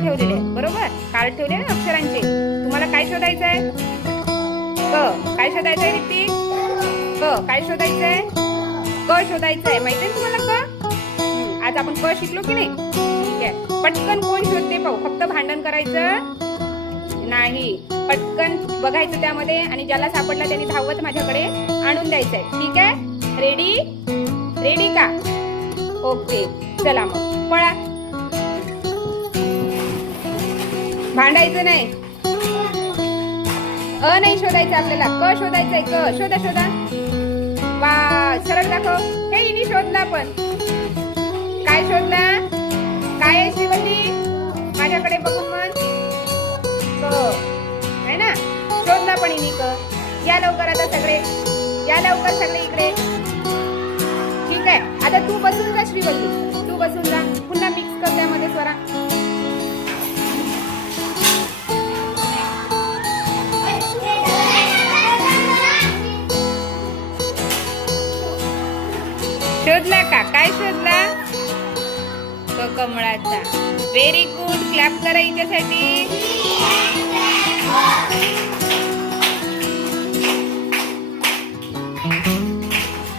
ठेवलेले आहे, बरोबर? कार्ड ठेवले ना अक्षरांचे. तुम्हाला काय शोधायचं आहे? क. काय शोधायचं आहे ऋतिक? क. काय शोधायचं आहे? क शोधायचं आहे. माहिती आहे तुम्हाला क? आज आपण क शिकलो की नाही? ठीक आहे. पटकन कोण शोधते पाहू. फक्त भांडण करायचं नाही, पटकन बघायचं त्यामध्ये आणि ज्याला सापडला त्यांनी धावत माझ्याकडे आणून द्यायचंय. ठीक आहे? रेडी? रेडी का? ओके, चला मग पळा. भांडायचं नाही. नाही शोधायचं आपल्याला, क शोधायचंय. क शोधा शोधा. वा, सरळ दाखव. हे इनी शोधला. पण काय शोधला? काय आहे श्रीवल्ली? माझ्याकडे बघून म्हण. है ना? शोधला पण इनी क. या लवकर आता सगळे, या लवकर सगळे इकडे. ठीक आहे, आता तू बसून जा श्रीवल्ली, तू बसून जा. पुन्हा मिक्स कर त्यामध्ये स्वरा. शोधला का? काय शोधला? तो कमळाचा. व्हेरी गुड, क्लॅप करा हिच्यासाठी.